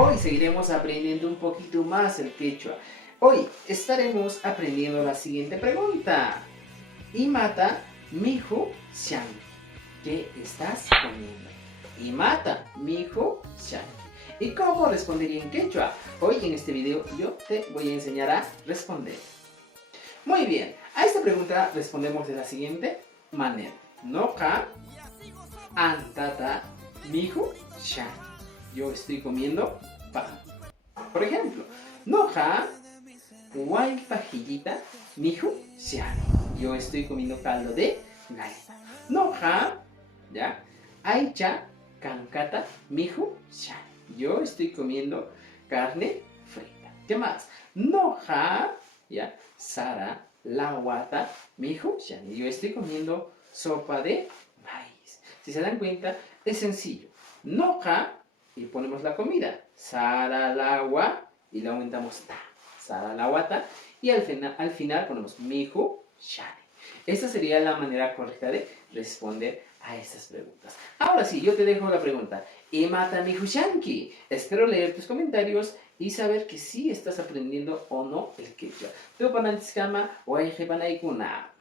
Hoy seguiremos aprendiendo un poquito más el quechua. Hoy estaremos aprendiendo la siguiente pregunta. Imata mijo sian. ¿Qué estás comiendo? Imata mijo sian. ¿Y cómo respondería en quechua? Hoy en este video yo te voy a enseñar a responder. Muy bien, a esta pregunta respondemos de la siguiente manera. Noja antata mijo sian. Yo estoy comiendo pan. Por ejemplo, noja pajillita mijo sian. Yo estoy comiendo caldo de gallina. Noja, ¿ya? Aicha kankata mijo sian. Yo estoy comiendo carne frita. ¿Qué más? Noja, ¿ya? Sara lawata mijo sian. Yo estoy comiendo sopa de maíz. Si se dan cuenta, es sencillo. Noja, y ponemos la comida. Sara lawa, y le aumentamos ta. Sara lawata, y al final ponemos mijo sian. Esta sería la manera correcta de responder a estas preguntas. Ahora sí, yo te dejo la pregunta. Imata mijo sianki. Espero leer tus comentarios y saber que sí estás aprendiendo o no el quechua. Tupanantiskama, waijepanaikuna.